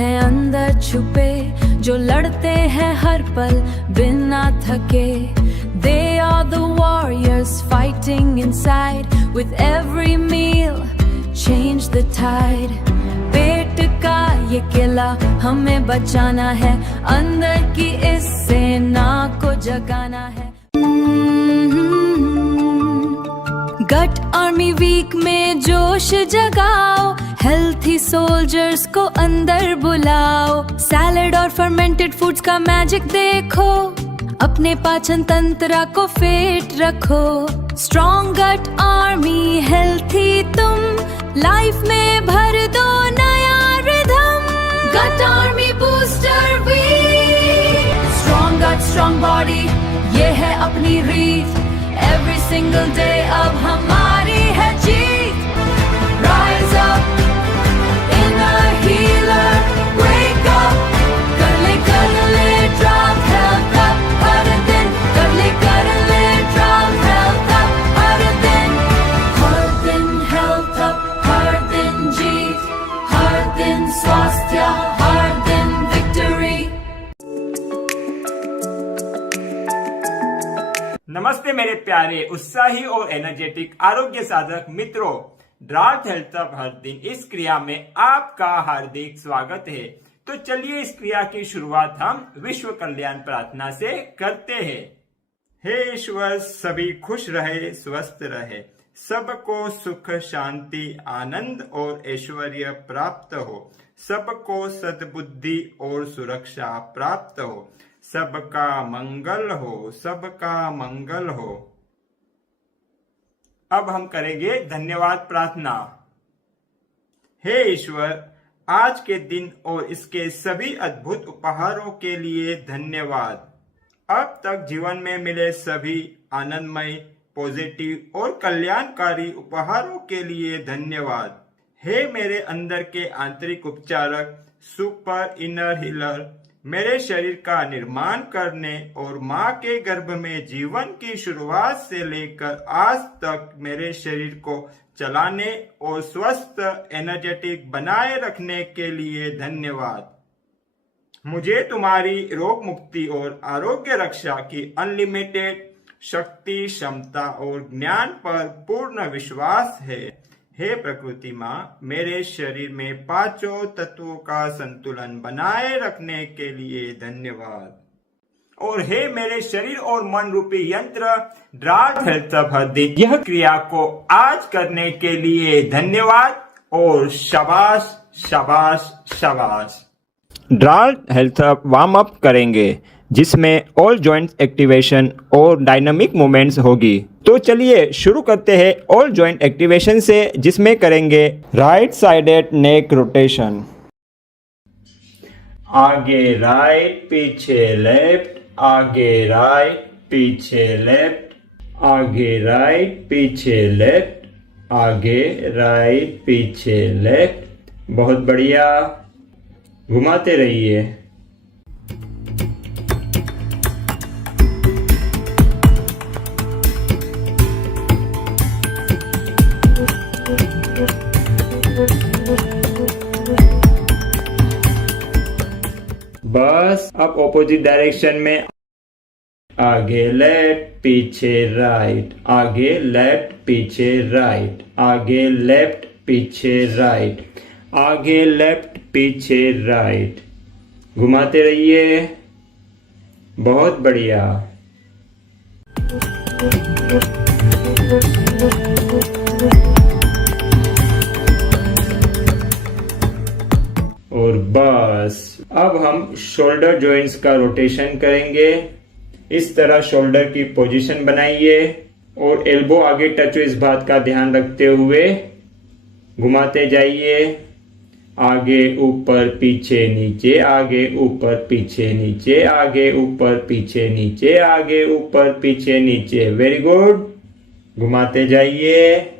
हैं अंदर छुपे, जो लड़ते हैं हर पल बिना थके। They are the warriors fighting inside. With every meal, change the tide. पेट का ये किला हमें बचाना है, अंदर की इस सेना को जगाना है। गट आर्मी वीक में जोश जगाओ, हेल्थी सोल्जर्स को अंदर बुलाओ। सैलेड और फर्मेंटेड फूड्स का मैजिक देखो, अपने पाचन तंत्र को फिट रखो। स्ट्रॉन्ग गट आर्मी हेल्थी तुम, लाइफ में भर दो नया रिदम। गट आर्मी बूस्टर वीक, स्ट्रॉन्ग गट स्ट्रॉन्ग बॉडी, ये है अपनी रीत। एवरी सिंगल डे अब हमारी है जीत। Rise up inner healer, wake up, कर ले ड्रॉप हेल्थ अप हर दिन। कर ले ड्रॉप हेल्थ अप हर दिन। हर दिन हेल्थ अप, हर दिन जीत, हर दिन स्वास्थ्य, हर दिन विक्ट्री। नमस्ते मेरे प्यारे उत्साही और एनर्जेटिक आरोग्य साधक मित्रों, ड्रार्थ हेल्थ अप हर दिन इस क्रिया में आपका हार्दिक स्वागत है। तो चलिए इस क्रिया की शुरुआत हम विश्व कल्याण प्रार्थना से करते हैं। हे ईश्वर, सभी खुश रहे, स्वस्थ रहे, सबको सुख शांति आनंद और ऐश्वर्य प्राप्त हो, सबको सद्बुद्धि और सुरक्षा प्राप्त हो, सबका मंगल हो, सबका मंगल हो। अब हम करेंगे धन्यवाद प्रार्थना। हे ईश्वर, आज के दिन और इसके सभी अद्भुत उपहारों के लिए धन्यवाद। अब तक जीवन में मिले सभी आनंदमय, पॉजिटिव और कल्याणकारी उपहारों के लिए धन्यवाद। हे मेरे अंदर के आंतरिक उपचारक, सुपर इनर हीलर, मेरे शरीर का निर्माण करने और माँ के गर्भ में जीवन की शुरुआत से लेकर आज तक मेरे शरीर को चलाने और स्वस्थ एनर्जेटिक बनाए रखने के लिए धन्यवाद। मुझे तुम्हारी रोग मुक्ति और आरोग्य रक्षा की अनलिमिटेड शक्ति, क्षमता और ज्ञान पर पूर्ण विश्वास है। हे प्रकृति माँ, मेरे शरीर में पांचों तत्वों का संतुलन बनाए रखने के लिए धन्यवाद। और हे मेरे शरीर और मन रूपी यंत्र ड्रार्थ हेल्थ अप हर दिन, यह क्रिया को आज करने के लिए धन्यवाद और शाबाश शाबाश शाबाश। ड्रार्थ हेल्थ अप वार्म अप करेंगे, जिसमें ऑल जॉइंट्स एक्टिवेशन और डायनामिक मूवमेंट्स होगी। तो चलिए शुरू करते हैं ऑल जॉइंट एक्टिवेशन से, जिसमें करेंगे राइट साइडेड नेक रोटेशन। आगे राइट, पीछे लेफ्ट, आगे राइट, पीछे लेफ्ट, आगे राइट, पीछे लेफ्ट, आगे राइट, पीछे लेफ्ट। बहुत बढ़िया, घुमाते रहिए। बस अब ऑपोजिट डायरेक्शन में आगे लेफ्ट, पीछे राइट, आगे लेफ्ट, पीछे राइट, आगे लेफ्ट, पीछे राइट, आगे लेफ्ट, पीछे राइट। घुमाते रहिए, बहुत बढ़िया। और बस अब हम शोल्डर जॉइंट्स का रोटेशन करेंगे। इस तरह शोल्डर की पोजीशन बनाइए और एल्बो आगे टच हो, इस बात का ध्यान रखते हुए घुमाते जाइए। आगे ऊपर पीछे नीचे, आगे ऊपर पीछे नीचे, आगे ऊपर पीछे नीचे, आगे ऊपर पीछे नीचे। वेरी गुड, घुमाते जाइए।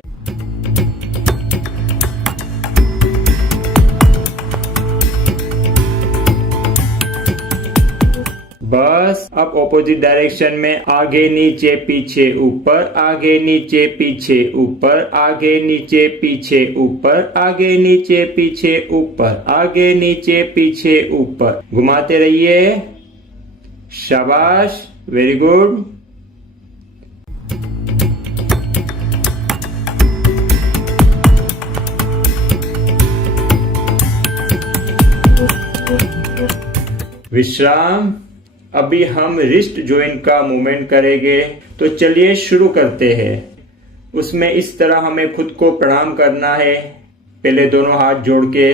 बस अब ऑपोजिट डायरेक्शन में आगे नीचे पीछे ऊपर, आगे नीचे पीछे ऊपर, आगे नीचे पीछे ऊपर, आगे नीचे पीछे ऊपर, आगे नीचे पीछे ऊपर। घुमाते रहिए। शाबाश, वेरी गुड। विश्राम। अभी हम रिस्ट जॉइंट का मूवमेंट करेंगे, तो चलिए शुरू करते हैं। उसमें इस तरह हमें खुद को प्रणाम करना है। पहले दोनों हाथ जोड़ के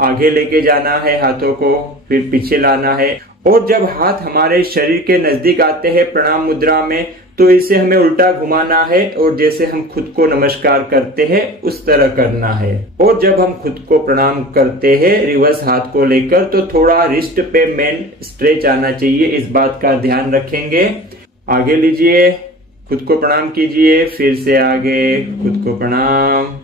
आगे लेके जाना है हाथों को, फिर पीछे लाना है, और जब हाथ हमारे शरीर के नजदीक आते हैं प्रणाम मुद्रा में, तो इसे हमें उल्टा घुमाना है और जैसे हम खुद को नमस्कार करते हैं उस तरह करना है। और जब हम खुद को प्रणाम करते हैं रिवर्स हाथ को लेकर, तो थोड़ा रिस्ट पे मेन स्ट्रेच आना चाहिए, इस बात का ध्यान रखेंगे। आगे लीजिए, खुद को प्रणाम कीजिए, फिर से आगे खुद को प्रणाम।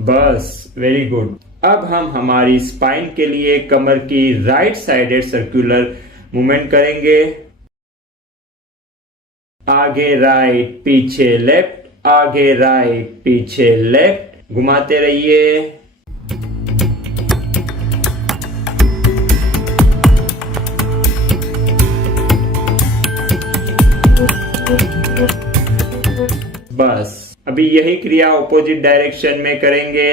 बस, वेरी गुड। अब हम हमारी स्पाइन के लिए कमर की राइट साइडेड सर्कुलर मूवमेंट करेंगे। आगे राइट, पीछे लेफ्ट, आगे राइट, पीछे लेफ्ट। घुमाते रहिए। बस, अभी यही क्रिया ऑपोजिट डायरेक्शन में करेंगे।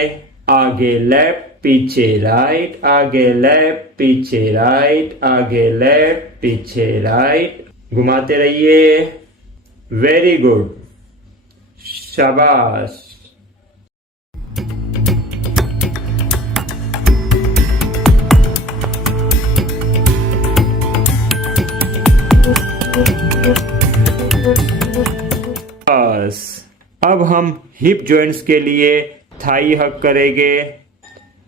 आगे लेफ्ट, पीछे राइट, आगे लेफ्ट, पीछे राइट, आगे लेफ्ट, पीछे राइट। घुमाते रहिए। वेरी गुड, शाबाश। बस, अब हम हिप जॉइंट्स के लिए थाई हक करेंगे।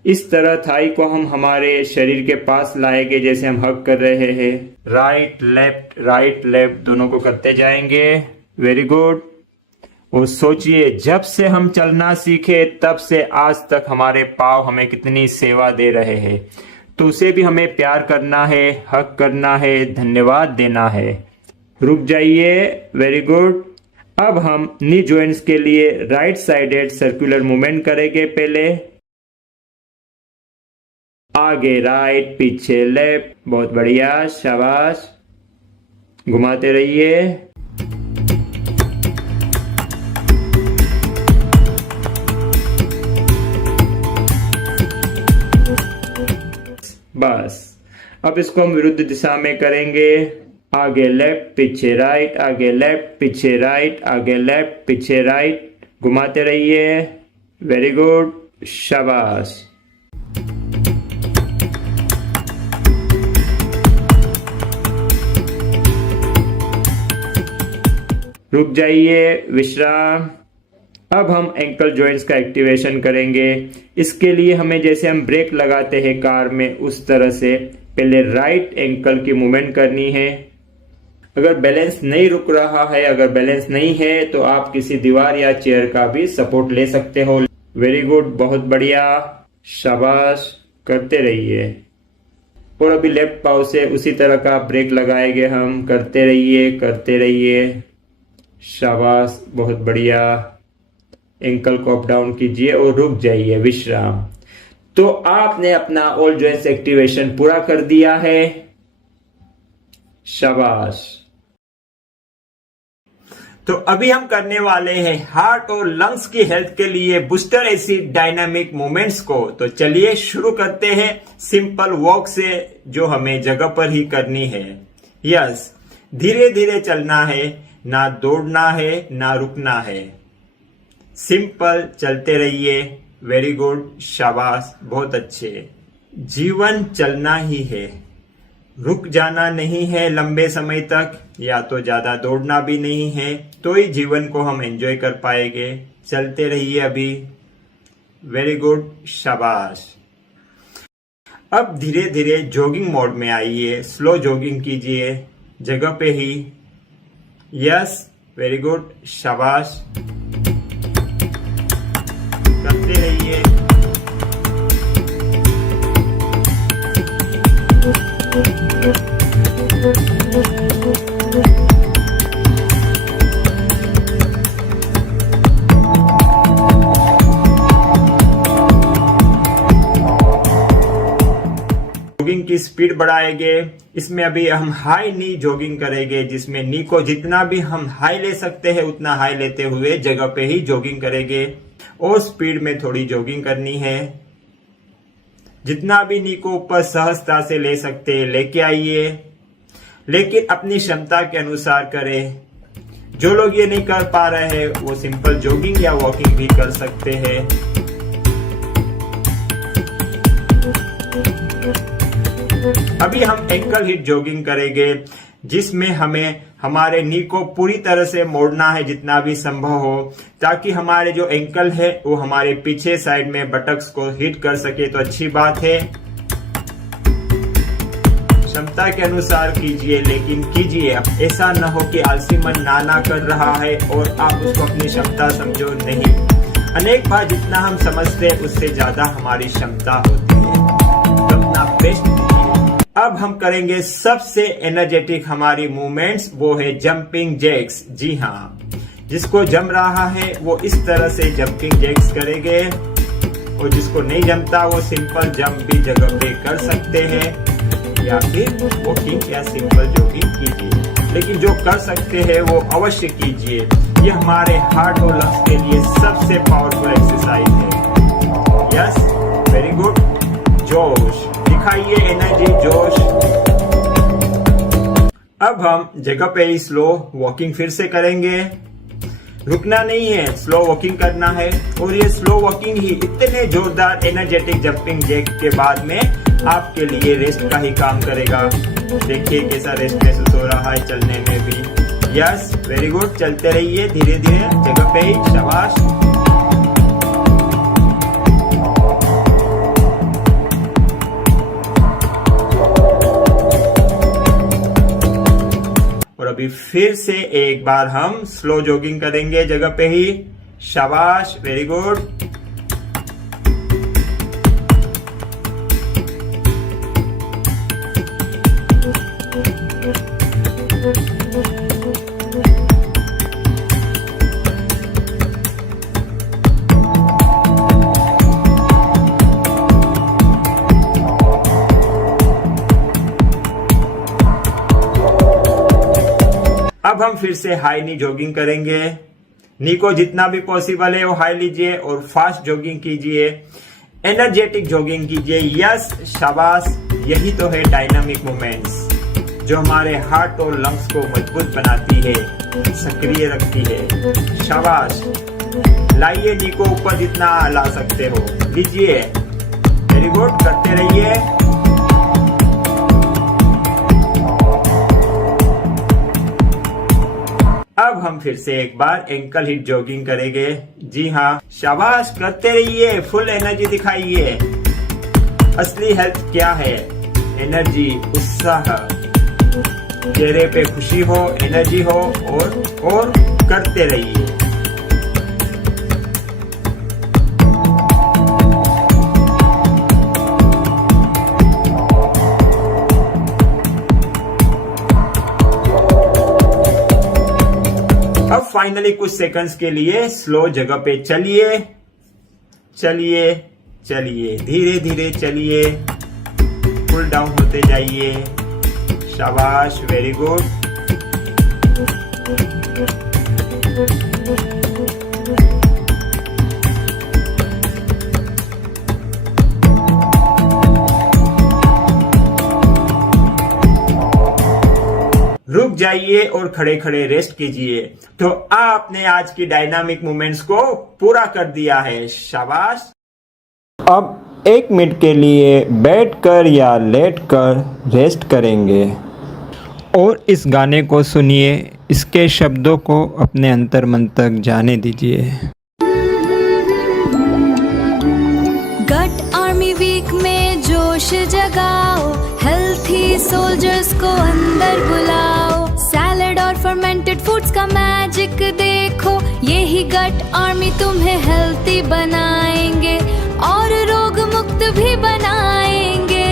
इस तरह थाई को हम हमारे शरीर के पास लाएंगे जैसे हम हक कर रहे हैं। राइट लेफ्ट दोनों को करते जाएंगे। Very good. और सोचिए, जब से हम चलना सीखे तब से आज तक हमारे पाँव हमें कितनी सेवा दे रहे हैं, तो उसे भी हमें प्यार करना है, हक करना है, धन्यवाद देना है। रुक जाइए। Very good. अब हम नी जॉइंट्स के लिए राइट साइडेड सर्कुलर मूवमेंट करेंगे। पहले आगे राइट, पीछे लेफ्ट। बहुत बढ़िया, शाबाश। घुमाते रहिए। बस, अब इसको हम विरुद्ध दिशा में करेंगे। आगे लेफ्ट, पीछे राइट, आगे लेफ्ट, पीछे राइट, आगे लेफ्ट, पीछे राइट। घुमाते रहिए। वेरी गुड, शाबाश। रुक जाइए, विश्राम। अब हम एंकल जॉइंट्स का एक्टिवेशन करेंगे। इसके लिए हमें जैसे हम ब्रेक लगाते हैं कार में, उस तरह से पहले राइट एंकल की मूवमेंट करनी है। अगर बैलेंस नहीं रुक रहा है, अगर बैलेंस नहीं है, तो आप किसी दीवार या चेयर का भी सपोर्ट ले सकते हो। वेरी गुड, बहुत बढ़िया, शाबाश। करते रहिए। और अभी लेफ्ट पाव से उसी तरह का ब्रेक लगाएंगे हम। करते रहिए, करते रहिए, शाबाश, बहुत बढ़िया। एंकल को अप डाउन कीजिए और रुक जाइए, विश्राम। तो आपने अपना ऑल जॉइंट्स एक्टिवेशन पूरा कर दिया है, शाबाश। तो अभी हम करने वाले हैं हार्ट और लंग्स की हेल्थ के लिए बूस्टर एसिड डायनामिक मूवमेंट्स को। तो चलिए शुरू करते हैं सिंपल वॉक से, जो हमें जगह पर ही करनी है। यस, धीरे धीरे चलना है, ना दौड़ना है ना रुकना है। सिंपल चलते रहिए। वेरी गुड, शाबाश, बहुत अच्छे। जीवन चलना ही है, रुक जाना नहीं है लंबे समय तक, या तो ज्यादा दौड़ना भी नहीं है, तो ही जीवन को हम एंजॉय कर पाएंगे। चलते रहिए अभी। वेरी गुड, शाबाश। अब धीरे धीरे जॉगिंग मोड में आइए, स्लो जॉगिंग कीजिए जगह पे ही। यस, वेरी गुड, शाबाश, करते रहिए। जॉगिंग की स्पीड बढ़ाएंगे। इसमें अभी हम हाई नी जॉगिंग करेंगे, जिसमें नी को जितना भी हम हाई ले सकते हैं उतना हाई लेते हुए जगह पे ही जॉगिंग करेंगे और स्पीड में थोड़ी जॉगिंग करनी है। जितना भी नी को ऊपर सहजता से ले सकते हैं लेके आइए, लेकिन अपनी क्षमता के अनुसार करें। जो लोग ये नहीं कर पा रहे हैं वो सिंपल जॉगिंग या वॉकिंग भी कर सकते हैं। अभी हम एंकल हिट जॉगिंग करेंगे, जिसमें हमें हमारे नी को पूरी तरह से मोड़ना है जितना भी संभव हो, ताकि हमारे जो एंकल है वो हमारे पीछे साइड में बटक्स को हिट कर सके तो अच्छी बात है। क्षमता के अनुसार कीजिए, लेकिन कीजिए, ऐसा न हो कि आलसी मन ना कर रहा है और आप उसको अपनी क्षमता समझो नहीं। अनेक बार जितना हम समझते हैं उससे ज्यादा हमारी क्षमता होती है, तो अपना बेस्ट दीजिए। अब हम करेंगे सबसे एनर्जेटिक हमारी मूवमेंट्स, वो है जंपिंग जैक्स। जी हाँ, जिसको जम रहा है वो इस तरह से जंपिंग जैक्स करेंगे, और जिसको नहीं जमता वो सिंपल जंप भी जगह पे कर सकते हैं, या फिर वॉकिंग या सिंपल जॉगिंग कीजिए। लेकिन जो कर सकते हैं वो अवश्य कीजिए। ये हमारे हार्ट और लंग्स के लिए सबसे पावरफुल एक्सरसाइज है। यस, वेरी गुड, जोश दिखाइए, एनर्जी, जोश। अब हम जगह पे ही स्लो वॉकिंग फिर से करेंगे। रुकना नहीं है, स्लो वॉकिंग करना है, और ये स्लो वॉकिंग ही इतने जोरदार एनर्जेटिक जंपिंग जैक के बाद में आपके लिए रेस्ट का ही काम करेगा। देखिए कैसा रेस्ट महसूस हो रहा है चलने में भी। यस, वेरी गुड, चलते रहिए धीरे धीरे जगह पे ही, शाबाश। और अभी फिर से एक बार हम स्लो जॉगिंग करेंगे जगह पे ही, शाबाश, वेरी गुड। अब हम फिर से हाई नी जॉगिंग करेंगे। नी को जितना भी पॉसिबल है वो हाई लीजिए और फास्ट जॉगिंग कीजिए, एनर्जेटिक जॉगिंग कीजिए। यस, शाबाश, यही तो है डायनामिक मूवमेंट्स, जो हमारे हार्ट और लंग्स को मजबूत बनाती है, सक्रिय रखती है। शाबाश, लाइए नी को ऊपर जितना ला सकते हो, लीजिए, वेरी गुड, करते रहिए। अब हम फिर से एक बार एंकल हिट जॉगिंग करेंगे। जी हाँ, शाबाश, करते रहिए, फुल एनर्जी दिखाइए। असली हेल्थ क्या है? एनर्जी, उत्साह, चेहरे पे खुशी हो, एनर्जी हो, और करते रहिए। अब फाइनली कुछ सेकंड्स के लिए स्लो जगह पे चलिए, चलिए, चलिए, धीरे धीरे चलिए, कूल डाउन होते जाइए। शाबाश, वेरी गुड। रुक जाइए और खड़े खड़े रेस्ट कीजिए। तो आपने आज की डायनामिक मूवमेंट्स को पूरा कर दिया है, शाबाश। अब 1 मिनट के लिए बैठकर या लेटकर रेस्ट करेंगे और इस गाने को सुनिए, इसके शब्दों को अपने अंतर मन तक जाने दीजिए। गट आर्मी वीक में जोश जगाओ, हेल्थी सोल्जर्स को अंदर बुलाओ। सैलेड और फर्मेंटेड फूड्स का मैजिक देखो, यही गट आर्मी तुम्हें हेल्थी बनाएंगे और रोग मुक्त भी बनाएंगे।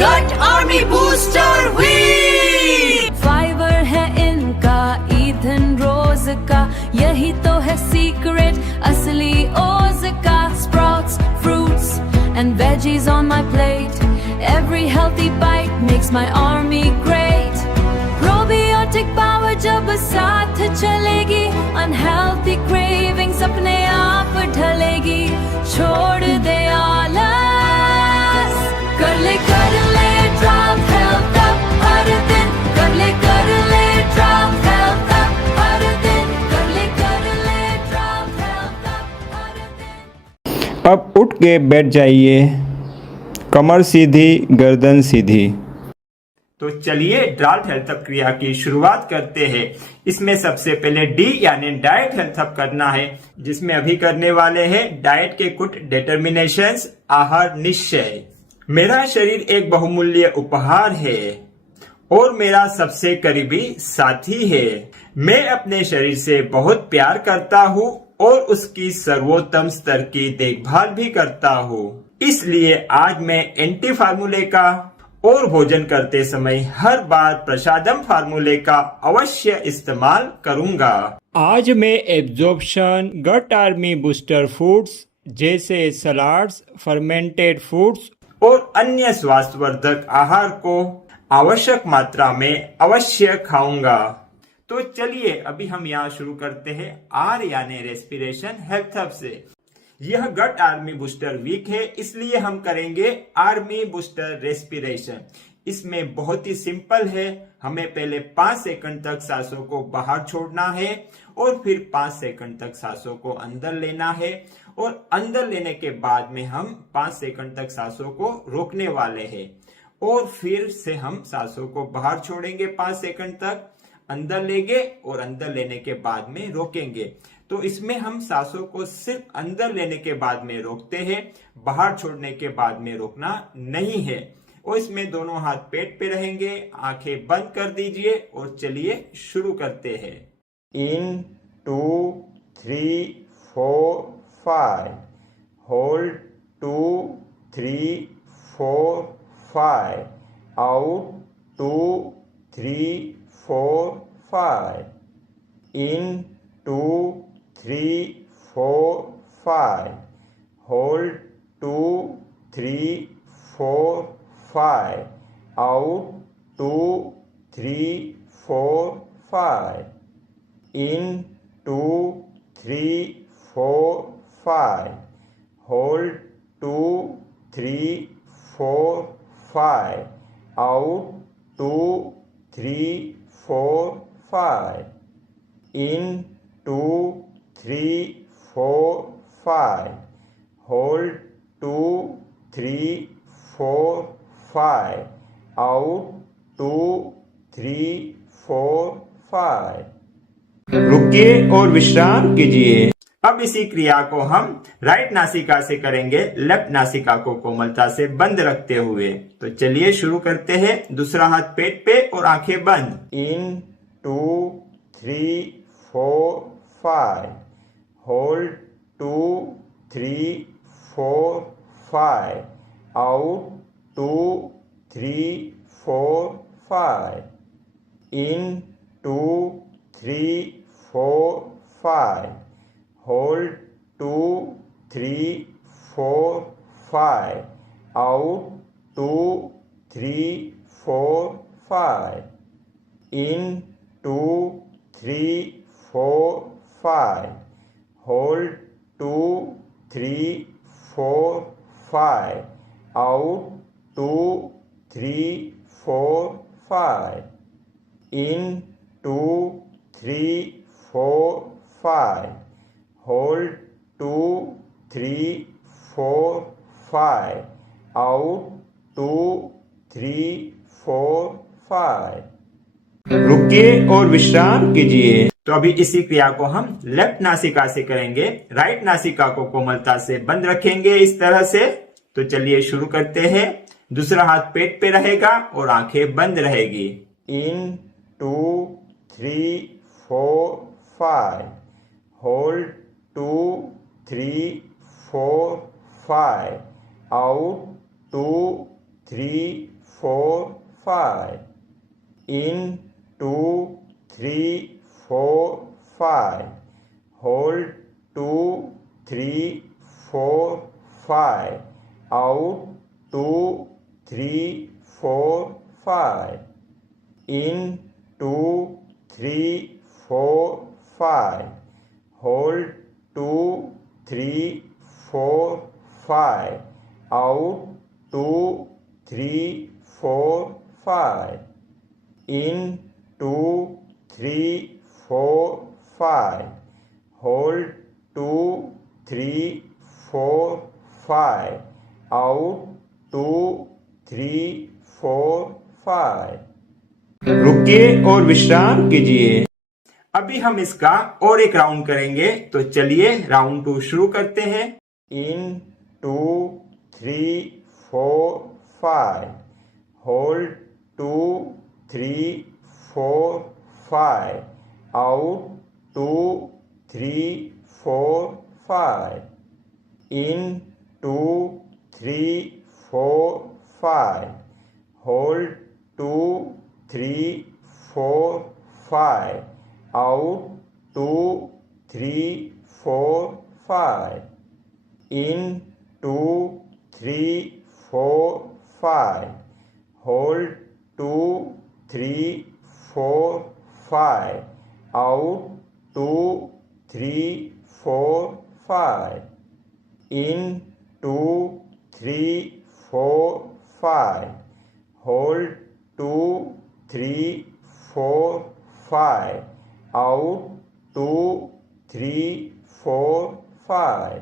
गट आर्मी बूस्टर व्हीट, फाइबर है इनका, ईंधन रोज का, यही तो है सीक्रेट असली ओज का। Sprouts, fruits and veggies on my plate, every healthy bite makes my army great. Probiotic power जब साथ चलेगी, unhealthy cravings अपने आप ढलेगी। छोड़ दे आलस, कर ले ड्राफ्ट हेल्थ अप हर दिन, कर ले ड्राफ्ट हेल्थ अप हर दिन, कर ले ड्राफ्ट हेल्थ अप हर दिन। अब उठ के बैठ जाइए, कमर सीधी, गर्दन सीधी। तो चलिए ड्राफ्ट हेल्थ अप क्रिया की शुरुआत करते हैं। इसमें सबसे पहले डी यानी डाइट हेल्थ अप करना है, जिसमें अभी करने वाले हैं डाइट के कुछ डिटर्मिनेशंस, आहार निश्चय। मेरा शरीर एक बहुमूल्य उपहार है और मेरा सबसे करीबी साथी है। मैं अपने शरीर से बहुत प्यार करता हूँ और उसकी सर्वोत्तम स्तर की देखभाल भी करता हूँ। इसलिए आज मैं एंटी फार्मूले का और भोजन करते समय हर बार प्रसादम फार्मूले का अवश्य इस्तेमाल करूंगा। आज मैं एब्जॉर्प्शन गट आर्मी बूस्टर फूड्स जैसे सलाड्स, फर्मेंटेड फूड्स और अन्य स्वास्थ्यवर्धक आहार को आवश्यक मात्रा में अवश्य खाऊंगा। तो चलिए अभी हम यहाँ शुरू करते हैं आर यानी रेस्पिरेशन हेल्थ अप से। यह गट आर्मी बूस्टर वीक है, इसलिए हम करेंगे आर्मी बूस्टर रेस्पिरेशन। इसमें बहुत ही सिंपल है, हमें पहले 5 सेकंड तक सांसों को बाहर छोड़ना है और फिर 5 सेकंड तक सांसों को अंदर लेना है और अंदर लेने के बाद में हम 5 सेकंड तक सांसों को रोकने वाले हैं और फिर से हम सांसों को बाहर छोड़ेंगे 5 सेकंड तक, अंदर लेंगे और अंदर लेने के बाद में रोकेंगे। तो इसमें हम सांसों को सिर्फ अंदर लेने के बाद में रोकते हैं, बाहर छोड़ने के बाद में रोकना नहीं है। और इसमें दोनों हाथ पेट पे रहेंगे, आंखें बंद कर दीजिए और चलिए शुरू करते हैं। इन 2 3 4 5, hold 2 3 4 5, out 2 3 4 5, in 2 3 4 5, hold 2 3 4 5, out 2 3 4 5, in 2 3 4 5, hold 2 3 4 5, out 2 3 4 5, in 2 3 4 5, hold 2 3 4 5, out 2 3 4 5। रुकिए और विश्राम कीजिए। अब इसी क्रिया को हम राइट नासिका से करेंगे, लेफ्ट नासिका को कोमलता से बंद रखते हुए। तो चलिए शुरू करते हैं। दूसरा हाथ पेट पे और आंखें बंद। इन 2 3 4 5, hold 2 3 4 5, out 2 3 4 5, in 2 3 4 5, hold 2 3 4 5, out 2 3 4 5, in 2 3 4 5, hold 2 3 4 5, out 2 3 4 5, in 2 3 4 5, hold 2 3 4 5, out 2 3 4 5। रुकिए और विश्राम कीजिए। तो अभी इसी क्रिया को हम लेफ्ट नासिका से करेंगे। राइट नासिका को कोमलता से बंद रखेंगे इस तरह से। तो चलिए शुरू करते हैं। दूसरा हाथ पेट पे रहेगा और आंखें बंद रहेगी। इन 2 3, 4, 5. Hold 2, 3, 4, 5. Out 2, 3, 4, 5. In 2, 3, 4, 5. Hold 2, 3, 4, 5. Out 2, 3, 4, 5. In 2, 3, 4, 5. Hold 2, 3, 4, 5. Out 2, 3, 4, 5. In 2, 3, 4, 5. Hold 2, 3, 4, 5. Out 2, 3, 4, 5. रुकिए और विश्राम कीजिए। अभी हम इसका और एक राउंड करेंगे, तो चलिए राउंड 2 शुरू करते हैं। इन 2, 3, 4, 5. Hold 2, 3, 4, 5. Out 2, 3, 4, 5. In 2, 3, 4, 5. Hold 2, 3, 4, 5. Out 2, 3, 4, 5. In 2, 3, 4, 5. Hold 2, 3, 4, 5. Out 2, 3, 4, 5. In 2, 3, 4, 5. Hold 2, 3, 4, 5. Out 2, 3, 4, 5.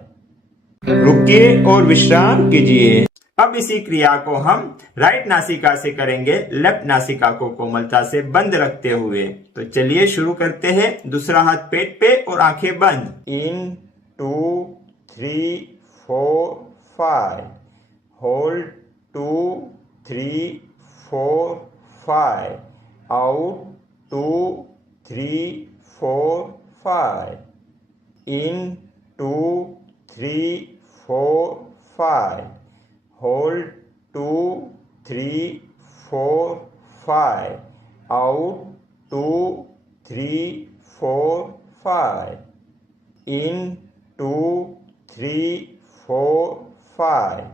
रुकिए और विश्राम कीजिए। अब इसी क्रिया को हम राइट नासिका से करेंगे, लेफ्ट नासिका को कोमलता से बंद रखते हुए। तो चलिए शुरू करते हैं। दूसरा हाथ पेट पे और आंखें बंद। इन 2, 3, 4, 5. Hold 2, 3, 4, 5. Out 2, 3, 4, 5. In 2, 3, 4, 5. Hold 2, 3, 4, 5. Out 2, 3, 4, 5. In 2, 3, 4, 5.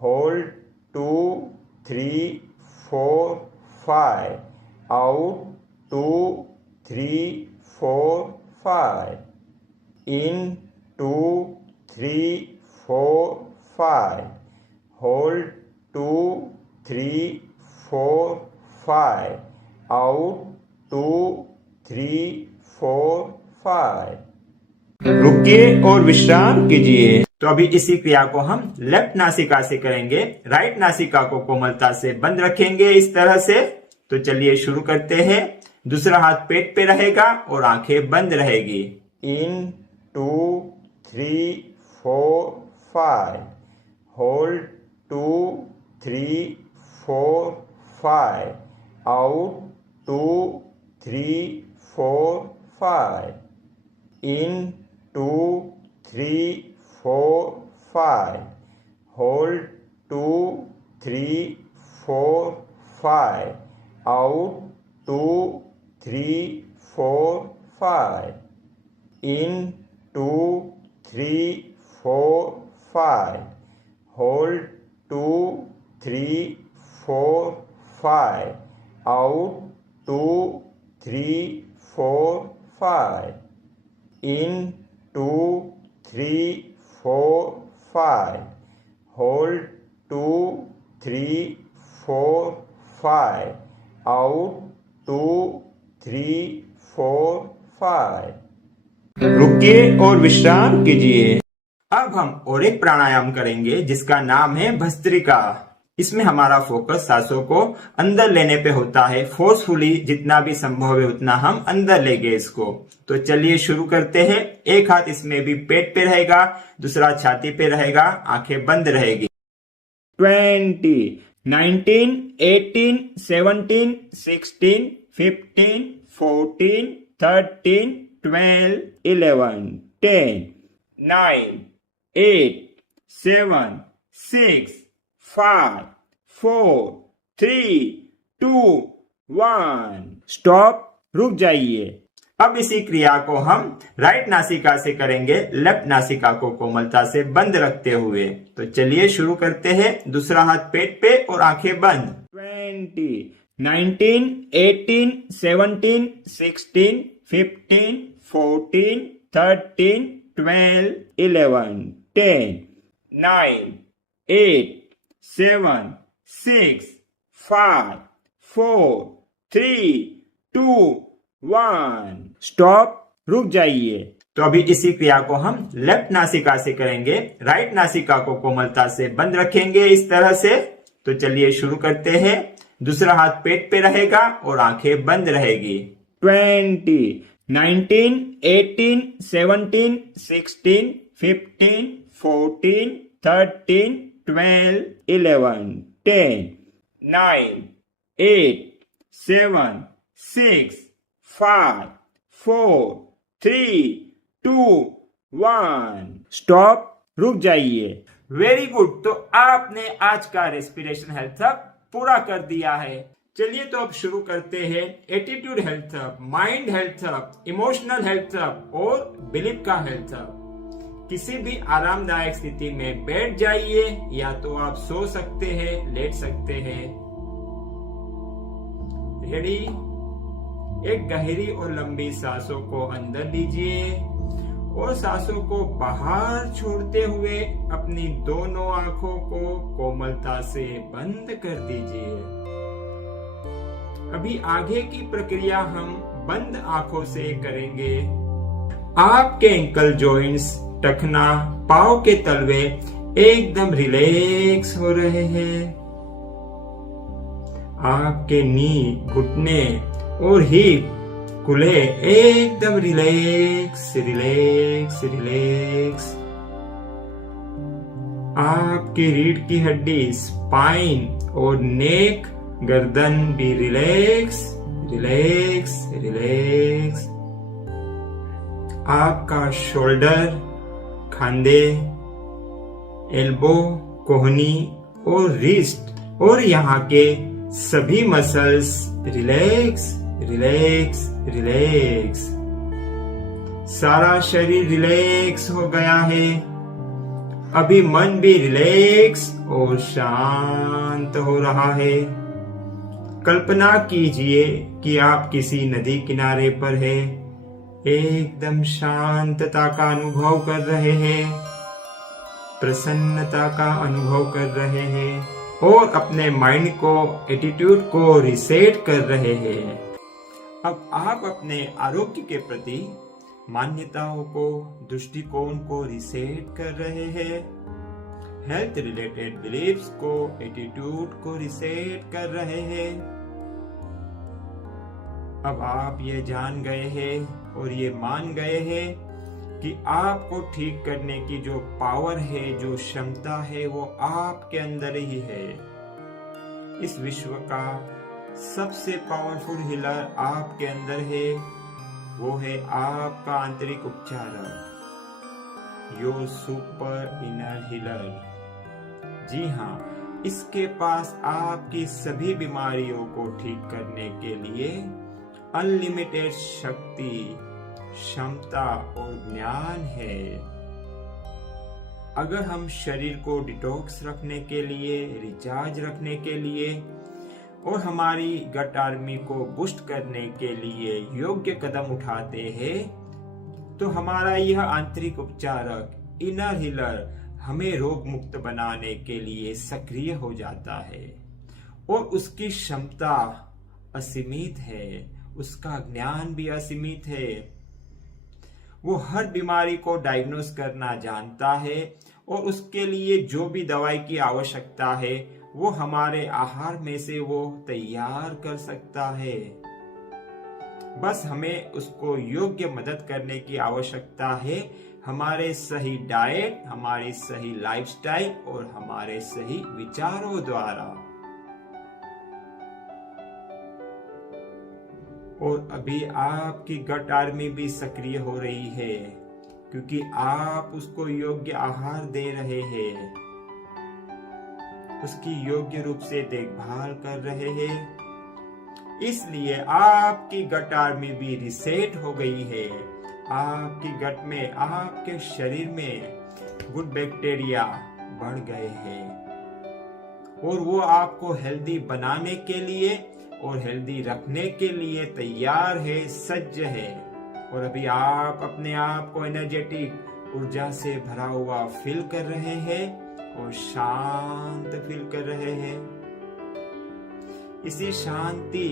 Hold 2, 3, 4, 5. Out 2, 3, 4, 5. In 2, 3, 4, 5. Hold 2, 3, 4, 5. Out 2, 3, 4, 5. रुकिए और विश्राम कीजिए। तो अभी इसी क्रिया को हम लेफ्ट नासिका से करेंगे। राइट नासिका को कोमलता से बंद रखेंगे इस तरह से। तो चलिए शुरू करते हैं। दूसरा हाथ पेट पे रहेगा और आंखें बंद रहेगी। इन 2, 3, 4, 5. Hold 2, 3, 4, 5. Out 2, 3, 4, 5. In 2, 3, 4, 5. Hold 2, 3, 4, 5. Out 2, 3, 4, 5. In 2, 3, 4, 5. Hold 2, 3, 4, 5. Out 2, 3, 4, 5. In 2, 3, 4, 5. Hold 2, 3, 4, 5. Out 2, 3, 4, 5. रुकिए और विश्राम कीजिए। अब हम और एक प्राणायाम करेंगे जिसका नाम है भस्त्रिका। इसमें हमारा फोकस सांसों को अंदर लेने पे होता है। फोर्सफुली जितना भी संभव है उतना हम अंदर लेंगे इसको। तो चलिए शुरू करते हैं। एक हाथ इसमें भी पेट पे रहेगा, दूसरा छाती पे रहेगा, आंखें बंद रहेगी। 20, 19, 18, 17, 16, 15, 14, 13, 12, 11, 10, 9, 8, 7, 6, 5, 4, 3, 2, 1। स्टॉप, रुक जाइए। अब इसी क्रिया को हम राइट नासिका से करेंगे, लेफ्ट नासिका को कोमलता से बंद रखते हुए। तो चलिए शुरू करते हैं। दूसरा हाथ पेट पे और आंखें बंद। 20, 19, 18, 17, 16, 15, 14, 13, 12, 11, 10, 9, 8, 7, 6, 5, 4, 3, 2, 1। स्टॉप, रुक जाइए। तो अभी इसी क्रिया को हम लेफ्ट नासिका से करेंगे। राइट नासिका को कोमलता से बंद रखेंगे इस तरह से। तो चलिए शुरू करते हैं। दूसरा हाथ पेट पे रहेगा और आंखें बंद रहेगी। 20, 19, 18, 17, 16, 15, 14, 13, 12, 11, 10, 9, 8, 7, 6, 5, 4, 3, 2, 1। स्टॉप, रुक जाइए। Very good. तो आपने आज का रेस्पिरेशन हेल्थ अप पूरा कर दिया है। चलिए तो अब शुरू करते हैं attitude health up, mind health up, emotional health up और बिलीफ का हेल्थ अप। किसी भी आरामदायक स्थिति में बैठ जाइए, या तो आप सो सकते हैं, लेट सकते हैं। रेडी? एक गहरी और लंबी सांसों को अंदर लीजिए और सांसों को बाहर छोड़ते हुए अपनी दोनों आंखों को कोमलता से बंद कर दीजिए। अभी आगे की प्रक्रिया हम बंद आंखों से करेंगे। आपके एंकल जॉइंट्स, टखना, पांव के तलवे एकदम रिलैक्स हो रहे हैं। आपके नी, घुटने और हिप कूल्हे एकदम रिलैक्स रिलैक्स रिलैक्स। आपकी रीढ़ की हड्डी, स्पाइन और नेक, गर्दन भी रिलैक्स रिलैक्स रिलैक्स। आपका शोल्डर, खांधे, एल्बो, कोहनी और रिस्ट और यहाँ के सभी मसल्स रिलैक्स रिलैक्स रिलैक्स। सारा शरीर रिलैक्स हो गया है। अभी मन भी रिलैक्स और शांत हो रहा है। कल्पना कीजिए कि आप किसी नदी किनारे पर हैं, एकदम शांतता का अनुभव कर रहे हैं, प्रसन्नता का अनुभव कर रहे हैं और अपने माइंड को, एटीट्यूड को रिसेट कर रहे हैं। अब आप अपने आरोग्य के प्रति मान्यताओं को, दृष्टिकोण को रिसेट कर रहे हैं। हेल्थ रिलेटेड बिलीफ्स को, एटीट्यूड को रिसेट कर रहे हैं। अब आप ये जान गए हैं और ये मान गए हैं कि आपको ठीक करने की जो पावर है, जो क्षमता है, वो आपके अंदर ही है। इस विश्व का सबसे पावरफुल हीलर आपके अंदर है। वो है आपका आंतरिक उपचारक, योर सुपर इनर हीलर। जी हाँ, इसके पास आपकी सभी बीमारियों को ठीक करने के लिए अनलिमिटेड शक्ति, क्षमता और ज्ञान है। अगर हम शरीर को डिटॉक्स रखने के लिए, रिचार्ज रखने के लिए और हमारी गट आर्मी को बूस्ट करने के लिए योग्य कदम उठाते हैं, तो हमारा यह आंतरिक उपचारक, इनर हीलर, हमें रोग मुक्त बनाने के लिए सक्रिय हो जाता है। और उसकी क्षमता असीमित है, उसका ज्ञान भी असीमित है। वो हर बीमारी को डायग्नोस करना जानता है और उसके लिए जो भी दवाई की आवश्यकता है वो हमारे आहार में से वो तैयार कर सकता है। बस हमें उसको योग्य मदद करने की आवश्यकता है, हमारे सही डाइट, हमारी सही लाइफस्टाइल और हमारे सही विचारों द्वारा। और अभी आपकी गट आर्मी भी सक्रिय हो रही है, क्योंकि आप उसको योग्य आहार दे रहे हैं, उसकी योग्य रूप से देखभाल कर रहे हैं। इसलिए आपकी गट आर्मी भी रिसेट हो गई है। आपकी गट में, आपके शरीर में गुड बैक्टीरिया बढ़ गए हैं और वो आपको हेल्दी बनाने के लिए और हेल्दी रखने के लिए तैयार है, सज्ज है। और अभी आप अपने आप को एनर्जेटिक ऊर्जा से भरा हुआ फील कर रहे हैं और शांत फील कर रहे हैं। इसी शांति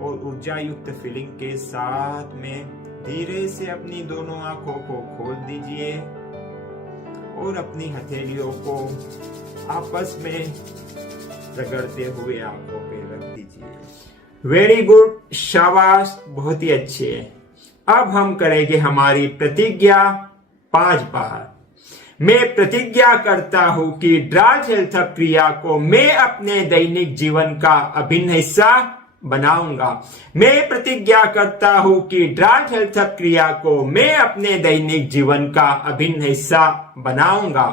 और ऊर्जा युक्त फीलिंग के साथ में धीरे से अपनी दोनों आंखों को खोल दीजिए और अपनी हथेलियों को आपस में रगड़ते हुए आंखों पे रख दीजिए। वेरी गुड, शाबाश, बहुत ही अच्छे। अब हम करेंगे हमारी प्रतिज्ञा 5 बार। मैं प्रतिज्ञा करता हूं कि ड्राज हेल्थ हब क्रिया को मैं अपने दैनिक जीवन का अभिन्न हिस्सा बनाऊंगा। मैं प्रतिज्ञा करता हूं कि ड्राज हेल्थ हब क्रिया को मैं अपने दैनिक जीवन का अभिन्न हिस्सा बनाऊंगा।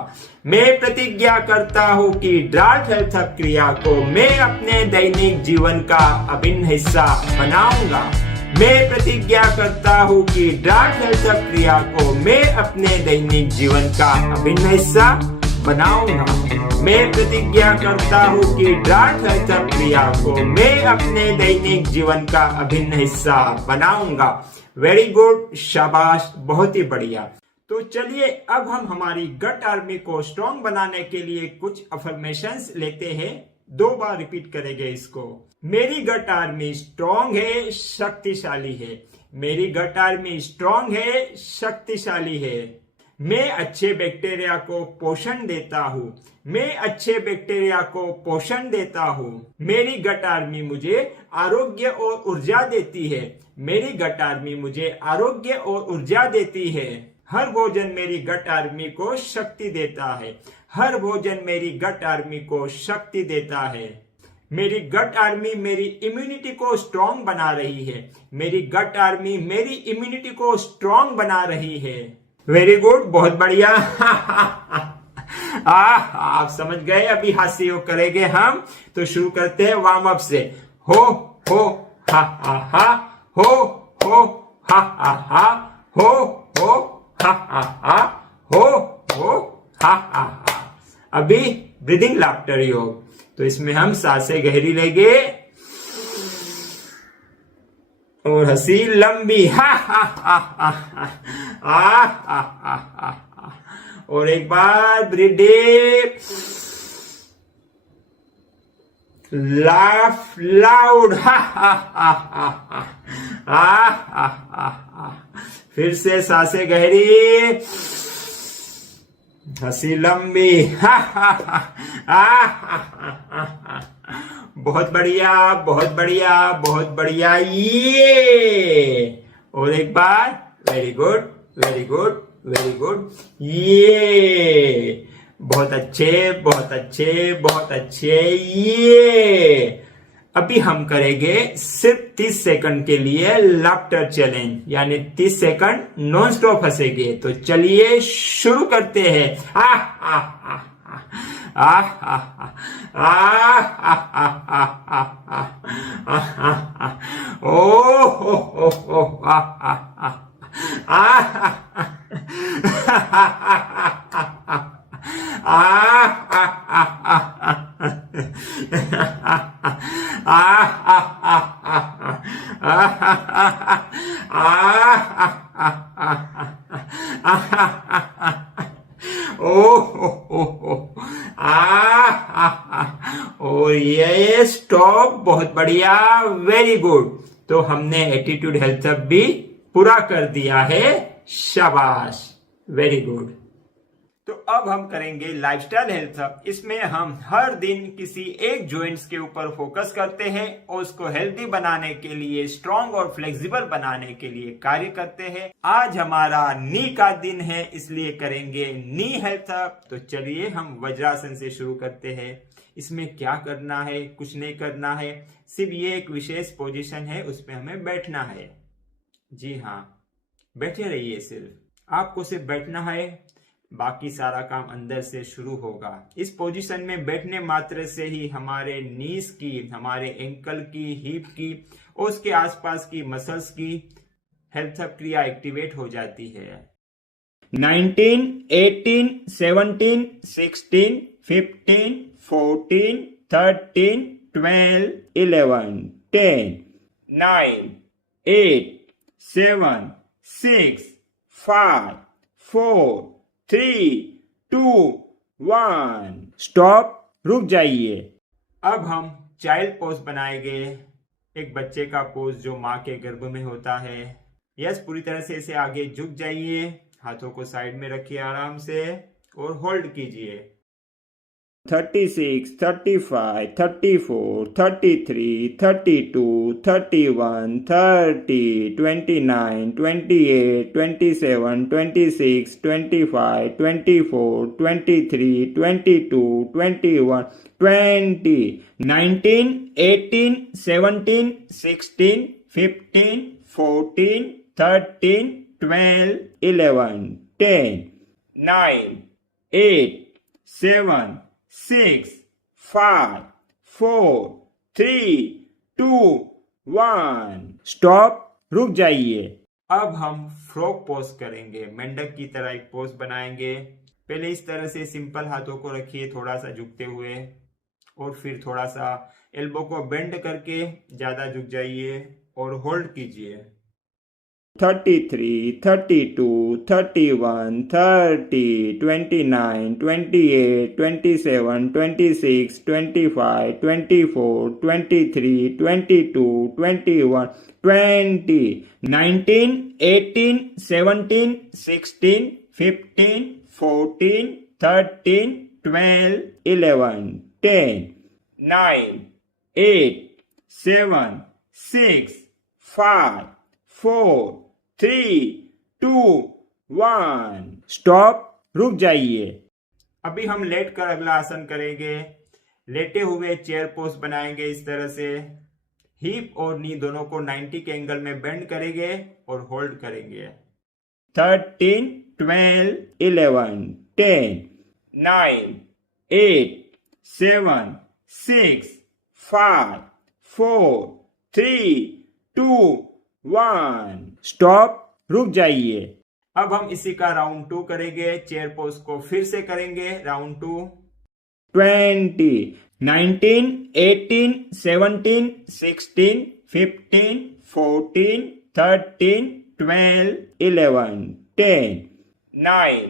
मैं प्रतिज्ञा करता हूं कि ड्राज हेल्थ हब क्रिया को मैं अपने दैनिक जीवन का अभिन्न हिस्सा बनाऊंगा। मैं प्रतिज्ञा करता हूं कि ड्राज हेल्थ हब क्रिया को मैं अपने दैनिक जीवन का अभिन्न हिस्सा बनाऊंगा। मैं प्रतिज्ञा करता हूं कि ड्राज हेल्थ हब क्रिया को मैं अपने दैनिक जीवन का अभिन्न हिस्सा बनाऊंगा। वेरी गुड, शाबाश, बहुत ही बढ़िया। तो चलिए अब हम हमारी गट आर्मी को स्ट्रॉन्ग बनाने के लिए कुछ अफर्मेशंस लेते हैं। 2 बार रिपीट करेंगे इसको। मेरी गट आर्मी स्ट्रॉन्ग है, शक्तिशाली है। मेरी गट आर्मी स्ट्रॉन्ग है, शक्तिशाली है। मैं अच्छे बैक्टीरिया को पोषण देता हूँ। मैं अच्छे बैक्टीरिया को पोषण देता हूँ। मेरी गट आर्मी मुझे आरोग्य और ऊर्जा देती है। मेरी गट आर्मी मुझे आरोग्य और ऊर्जा देती है। हर भोजन मेरी गट आर्मी को शक्ति देता है। हर भोजन मेरी गट आर्मी को शक्ति देता है। मेरी गट आर्मी मेरी इम्यूनिटी को स्ट्रॉन्ग बना रही है। मेरी गट आर्मी मेरी इम्यूनिटी को स्ट्रॉन्ग बना रही है। वेरी गुड, बहुत बढ़िया। आप समझ गए। अभी हास्य योग करेंगे हम, तो शुरू करते हैं वार्म अप से। हो हा हा, हो हा हा, हो हा हा, हो हा हा। अभी ब्रीदिंग लाफ्टर योग, तो इसमें हम सांसें गहरी लेंगे और हंसी लंबी, हा हा हा हा। और एक बार ब्रीथ डीप, लाफ लाउड, हा हा हा हा। फिर से सांसें गहरी, हंसी लंबी, हा हा हा। बहुत बढ़िया, बहुत बढ़िया, बहुत बढ़िया। ये और एक बार, very good, very good, very good. ये बहुत अच्छे, बहुत अच्छे, बहुत अच्छे। ये अभी हम करेंगे सिर्फ 30 सेकंड के लिए लाफ्टर चैलेंज, यानी 30 सेकंड नॉन स्टॉप हंसेंगे। तो चलिए शुरू करते हैं। और ये स्टॉप, बहुत बढ़िया, वेरी गुड। तो हमने एटीट्यूड हेल्थ अप भी पूरा कर दिया है, शाबाश, वेरी गुड। तो अब हम करेंगे लाइफस्टाइल हेल्थ। इसमें हम हर दिन किसी एक जॉइंट्स के ऊपर फोकस करते हैं और उसको हेल्दी बनाने के लिए, स्ट्रॉन्ग और फ्लेक्सिबल बनाने के लिए कार्य करते हैं। आज हमारा नी का दिन है, इसलिए करेंगे नी हेल्थ। तो चलिए हम वज्रासन से शुरू करते हैं। इसमें क्या करना है? कुछ नहीं करना है, सिर्फ ये एक विशेष पोजीशन है, उसमें हमें बैठना है। जी हाँ, बैठे रहिए, सिर्फ आपको सिर्फ बैठना है, बाकी सारा काम अंदर से शुरू होगा। इस पोजीशन में बैठने मात्र से ही हमारे नीज की, हमारे एंकल की, हिप की और उसके आसपास की मसल्स की हेल्थ क्रिया एक्टिवेट हो जाती है। 19, 18, 17, 16, 15, 14, 13, 12, 11, 10, 9, 8, 7, 6, 5, 4, 3, 2, 1। स्टॉप, रुक जाइए। अब हम चाइल्ड पोज बनाएंगे, एक बच्चे का पोज जो माँ के गर्भ में होता है। यस, पूरी तरह से इसे आगे झुक जाइए, हाथों को साइड में रखिए आराम से और होल्ड कीजिए। 36, 35, 34, 33, 32, 31, 30, 29, 28, 27, 26, 25, 24, 23, 22, 21, 20, 19, 18, 17, 16, 15, 14, 13, 12, 11, 10, 9, 8, 7, 6, 5, 4, 3, 2, 1। स्टॉप, रुक जाइए। अब हम फ्रॉग पोज करेंगे, मेंढक की तरह एक पोज बनाएंगे। पहले इस तरह से सिंपल हाथों को रखिए, थोड़ा सा झुकते हुए, और फिर थोड़ा सा एल्बो को बेंड करके ज्यादा झुक जाइए और होल्ड कीजिए। 33, 32, 31, 30, 29, 28, 27, 26, 25, 24, 23, 22, 21, 20, 19, 18, 17, 16, 15, 14, 13, 12, 11, 10, 9, 8, 7, 6, 5, 4, 3, 2, 1। स्टॉप, रुक जाइए। अभी हम लेट कर अगला आसन करेंगे। लेटे हुए चेयर पोज बनाएंगे इस तरह से। हिप और नी दोनों को 90 के एंगल में बेंड करेंगे और होल्ड करेंगे। 13, 12, 11, 10, 9, 8, 7, 6, 5, 4, 3, 2, 1। स्टॉप, रुक जाइए। अब हम इसी का राउंड 2 करेंगे। चेयर पोज को फिर से करेंगे, राउंड 2। 20, 19, 18, 17, 16, 15, 14, 13, 12, 11, 10, 9,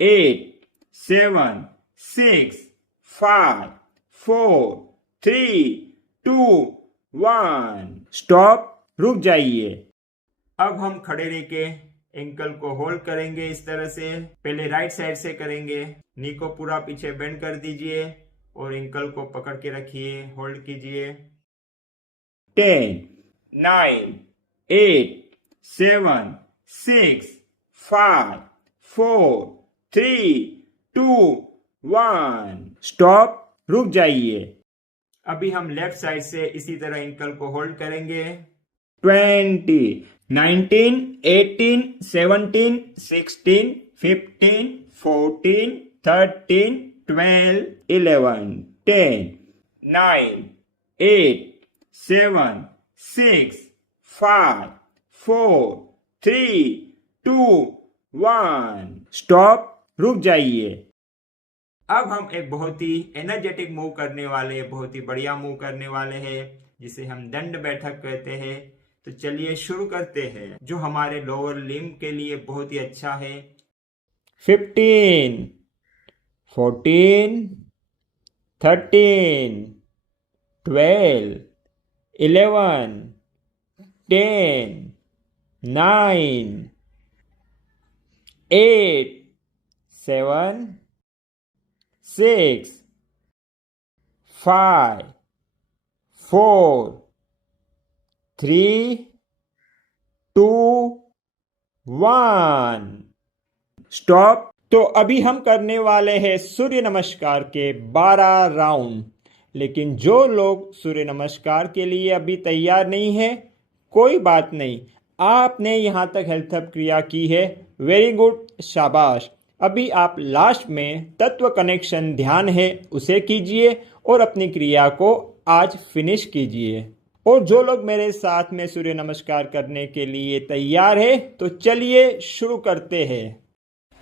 8, 7, 6, 5, 4, 3, 2, 1। स्टॉप, रुक जाइए। अब हम खड़े रह के एंकल को होल्ड करेंगे इस तरह से। पहले राइट साइड से करेंगे। नी को पूरा पीछे बेंड कर दीजिए और एंकल को पकड़ के रखिए, होल्ड कीजिए। 10, 9, 8, 7, 6, 5, 4, 3, 2, 1। स्टॉप, रुक जाइए। अभी हम लेफ्ट साइड से इसी तरह एंकल को होल्ड करेंगे। 20, 19, 18, 17, 16, 15, 14, 13, 12, 11, 10, 9, 8, 7, 6, 5, 4, 3, 2, 1। स्टॉप, रुक जाइए। अब हम एक बहुत ही एनर्जेटिक मूव करने वाले, बहुत ही बढ़िया मूव करने वाले हैं, जिसे हम दंड बैठक कहते हैं। तो चलिए शुरू करते हैं, जो हमारे लोअर लिम्ब के लिए बहुत ही अच्छा है। 15, 14, 13, 12, 11, 10, 9, 8, 7 6 5 4 3 2 1 स्टॉप। तो अभी हम करने वाले हैं सूर्य नमस्कार के 12 राउंड। लेकिन जो लोग सूर्य नमस्कार के लिए अभी तैयार नहीं है, कोई बात नहीं, आपने यहाँ तक हेल्थ अप क्रिया की है, वेरी गुड, शाबाश। अभी आप लास्ट में तत्व कनेक्शन ध्यान है उसे कीजिए और अपनी क्रिया को आज फिनिश कीजिए। और जो लोग मेरे साथ में सूर्य नमस्कार करने के लिए तैयार है तो चलिए शुरू करते हैं।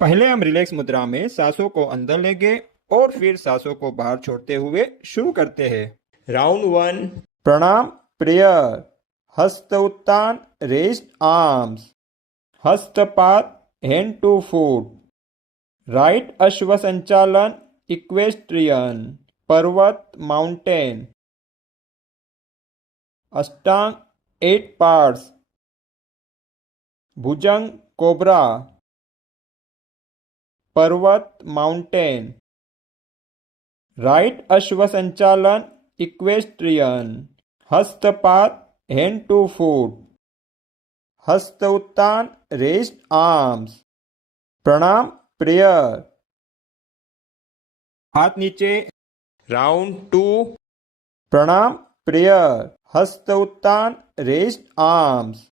पहले हम रिलैक्स मुद्रा में सांसों को अंदर लेंगे और फिर सांसों को बाहर छोड़ते हुए शुरू करते हैं। राउंड 1, प्रणाम प्रेयर, हस्त उत्तान, रेस्ड आर्म्स, हस्तपात, हैंड टू फुट, राइट अश्व संचालन, इक्वेस्ट्रियन, पर्वत माउंटेन, अष्टांग 8 पार्ट्स, भुजंग कोबरा, पर्वत माउंटेन, राइट अश्व संचालन, इक्वेस्ट्रियन, हस्तपात, हैंड टू फुट, हस्त उत्तान, रेस्ड आर्म्स, प्रणाम प्रेयर, हाथ नीचे। राउंड 2, प्रणाम प्रेयर, हस्त उत्तान, रेस्ड आर्म्स,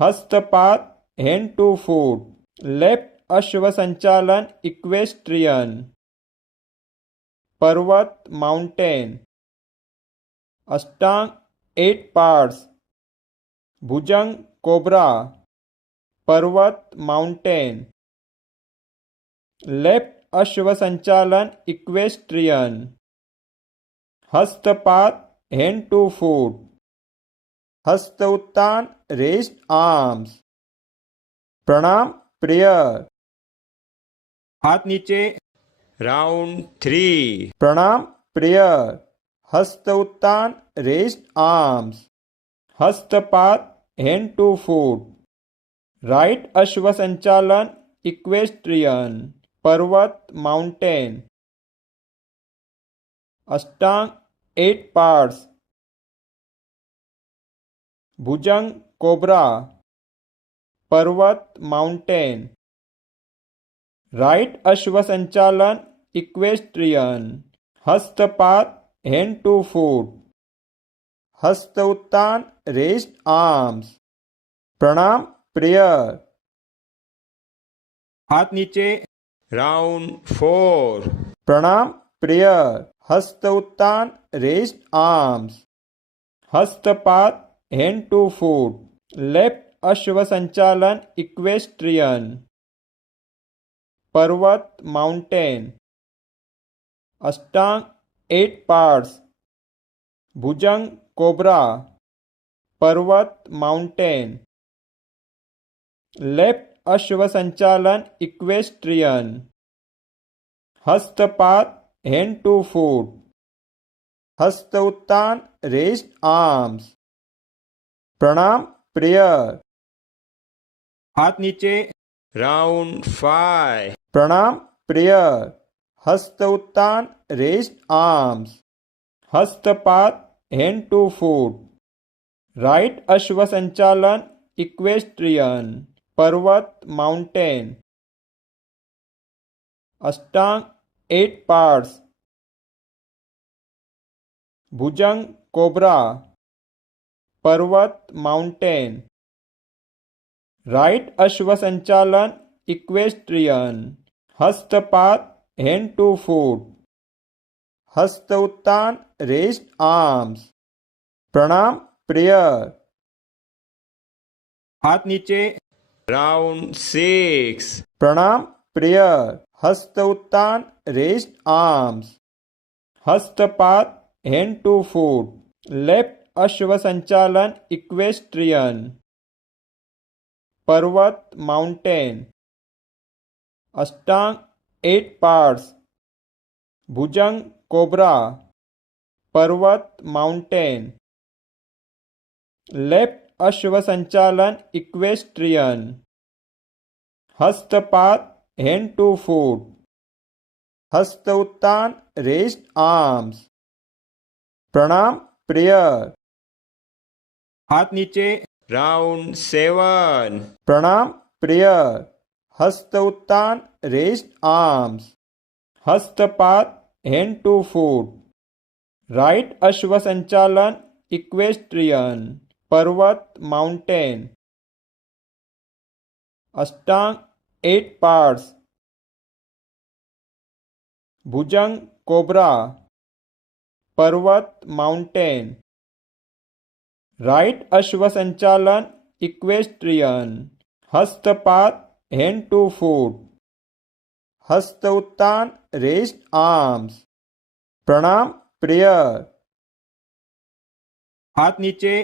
हस्तपात, हैंड टू फुट, लेफ्ट अश्व संचालन, इक्वेस्ट्रियन, पर्वत माउंटेन, अष्टांग 8 पार्ट्स, भुजंग कोबरा, पर्वत माउंटेन, लेफ्ट अश्व संचालन, इक्वेस्ट्रियन, हस्तपात, हैंड टू फुट, हस्त उत्तान, रेस्ड आर्म्स, प्रणाम प्रेयर, हाथ नीचे। राउंड 3, प्रणाम प्रेयर, हस्त उत्तान, रेस्ड आर्म्स, हस्तपात, हैंड टू फुट, राइट अश्व संचालन, इक्वेस्ट्रियन, पर्वत माउंटेन, अष्टांग 8 पार्ट्स, भुजंग कोबरा, पर्वत माउंटेन, राइट अश्व संचालन, इक्वेस्ट्रियन, हस्तपात, हैंड टू फुट, हस्त उत्तान, रेस्ड आर्म्स, प्रणाम प्रेयर, हाथ नीचे। राउंड 4, प्रणाम प्रेयर, हस्त उत्तान, रेस्ड आर्म्स, हस्तपात, हैंड टू फुट, लेफ्ट अश्व संचालन, इक्वेस्ट्रियन, पर्वत माउंटेन, अष्टांग 8 पार्ट्स, भुजंग कोबरा, पर्वत माउंटेन, लेफ्ट अश्व संचालन, इक्वेस्ट्रियन, हस्तपात, हैंड टू फुट, हस्त उत्तान, रेस्ड आर्म्स, प्रणाम प्रेयर, हाथ नीचे। राउंड 5, प्रणाम प्रेयर, हस्त उत्तान, रेस्ड आर्म्स, हस्तपात, हैंड टू फुट, राइट अश्व संचालन, इक्वेस्ट्रियन, पर्वत माउंटेन, अष्टांग 8 पार्ट्स, भुजंग कोबरा, पर्वत माउंटेन, राइट अश्व संचालन, इक्वेस्ट्रियन, हस्तपात, हैंड टू फुट, हस्त उत्तान, रेस्ड आर्म्स, प्रणाम प्रेयर, हाथ नीचे। राउंड 6, प्रणाम प्रेयर, हस्त उत्तान, रेस्ड आर्म्स, हस्तपात, हैंड टू फुट, लेफ्ट अश्व संचालन, इक्वेस्ट्रियन, पर्वत माउंटेन, अष्टांग 8 पार्ट्स, भुजंग कोबरा, पर्वत माउंटेन, लेफ्ट अश्व संचालन, इक्वेस्ट्रियन, हस्तपात, hand to foot. हस्त उत्तान raised arms. प्रणाम prayer. हाथ नीचे round 7. प्रणाम prayer. हस्त उत्तान raised arms. हस्तपात hand to foot. राइट अश्व संचालन इक्वेस्ट्रियन पर्वत माउंटेन. अष्टांग 8 पार्ट्स. भुजंग कोबरा पर्वत माउंटेन. राइट अश्व संचालन इक्वेस्ट्रियन हस्तपात हैंड टू फूट. हस्त उत्तान रेस्ड आर्म्स. प्रणाम प्रेयर. हाथ नीचे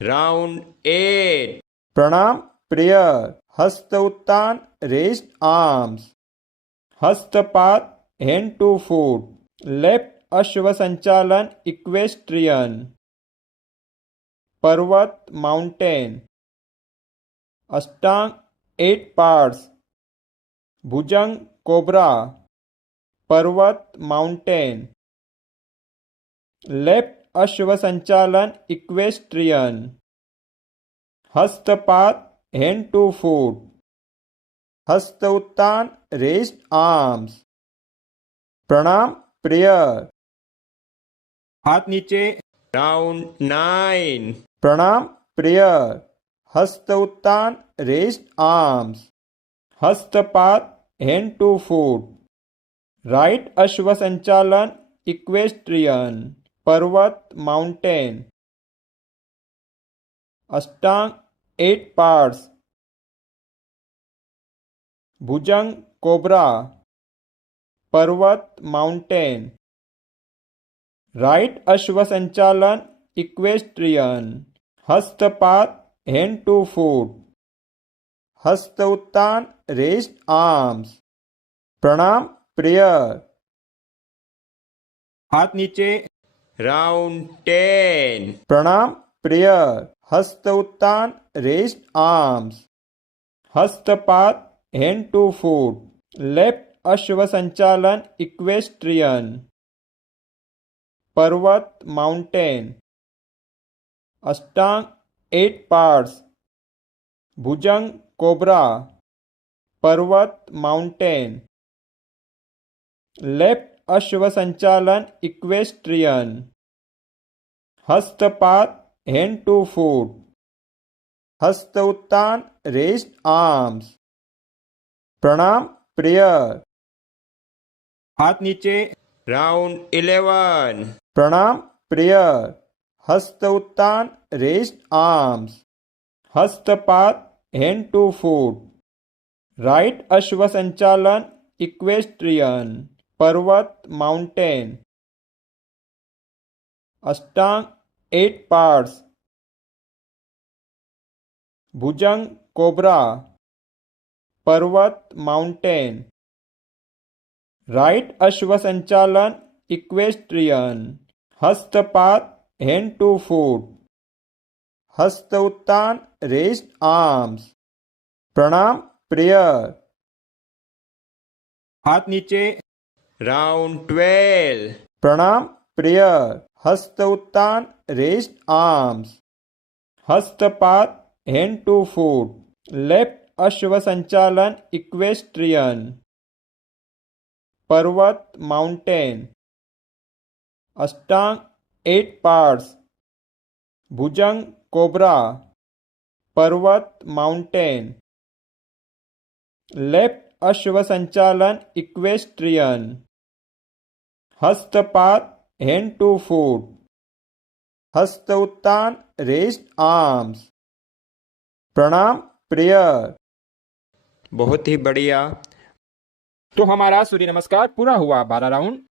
राउंड 8. प्रणाम प्रेयर. हस्त उत्तान रेस्ड आर्म्स. हस्तपात हैंड टू फूट. लेफ्ट अश्व संचालन इक्वेस्ट्रियन पर्वत माउंटेन. अष्टांग 8 पार्ट्स. भुजंग कोबरा पर्वत माउंटेन. लेफ्ट अश्व संचालन इक्वेस्ट्रियन हस्तपात हैंड टू फूट. हस्त उत्तान रेस्ड आर्म्स. प्रणाम प्रेयर. हाथ नीचे राउंड 9. प्रणाम प्रेयर. हस्त उत्तान रेस्ड आर्म्स. हस्तपात हैंड टू फूट. राइट अश्व संचालन इक्वेस्ट्रियन पर्वत माउंटेन. अष्टांग 8 पार्ट्स. भुजंग कोबरा पर्वत माउंटेन. राइट अश्व संचालन इक्वेस्ट्रियन हस्तपात हैंड टू फूट. हस्त उत्तान रेस्ड आर्म्स. प्रणाम प्रेयर. हाथ नीचे राउंड 10. प्रणाम प्रेयर. हस्त उत्तान रेस्ड आर्म्स. हस्तपात हैंड टू फूट. लेफ्ट अश्व संचालन इक्वेस्ट्रियन पर्वत माउंटेन. अष्टांग 8 पार्ट्स. भुजंग कोबरा पर्वत माउंटेन. लेफ्ट अश्व संचालन इक्वेस्ट्रियन हस्तपात हैंड टू फूट. हस्त उत्तान रेस्ड आर्म्स. प्रणाम प्रेयर. हाथ नीचे राउंड 11. प्रणाम प्रेयर. हस्त उत्तान रेस्ड आर्म्स. हस्तपात हैंड टू फूट. राइट अश्व संचालन इक्वेस्ट्रियन पर्वत माउंटेन. अष्टांग 8 पार्ट्स. भुजंग कोबरा पर्वत माउंटेन. राइट अश्व संचालन इक्वेस्ट्रियन हस्तपात हैंड टू फूट. हस्त उत्तान रेस्ड आर्म्स. प्रणाम प्रेयर. हाथ नीचे राउंड 12. प्रणाम प्रेयर. हस्त उत्तान रेस्ड आर्म्स. हस्तपात हैंड टू फूट. लेफ्ट अश्व संचालन इक्वेस्ट्रियन पर्वत माउंटेन. अष्टांग 8 पार्ट्स. भुजंग कोबरा पर्वत माउंटेन. लेफ्ट अश्व संचालन इक्वेस्ट्रियन हस्तपात हैंड टू फूट. हस्त उत्तान रेस्ड आर्म्स. प्रणाम प्रेयर. बहुत ही बढ़िया. तो हमारा सूर्य नमस्कार पूरा हुआ 12 राउंड.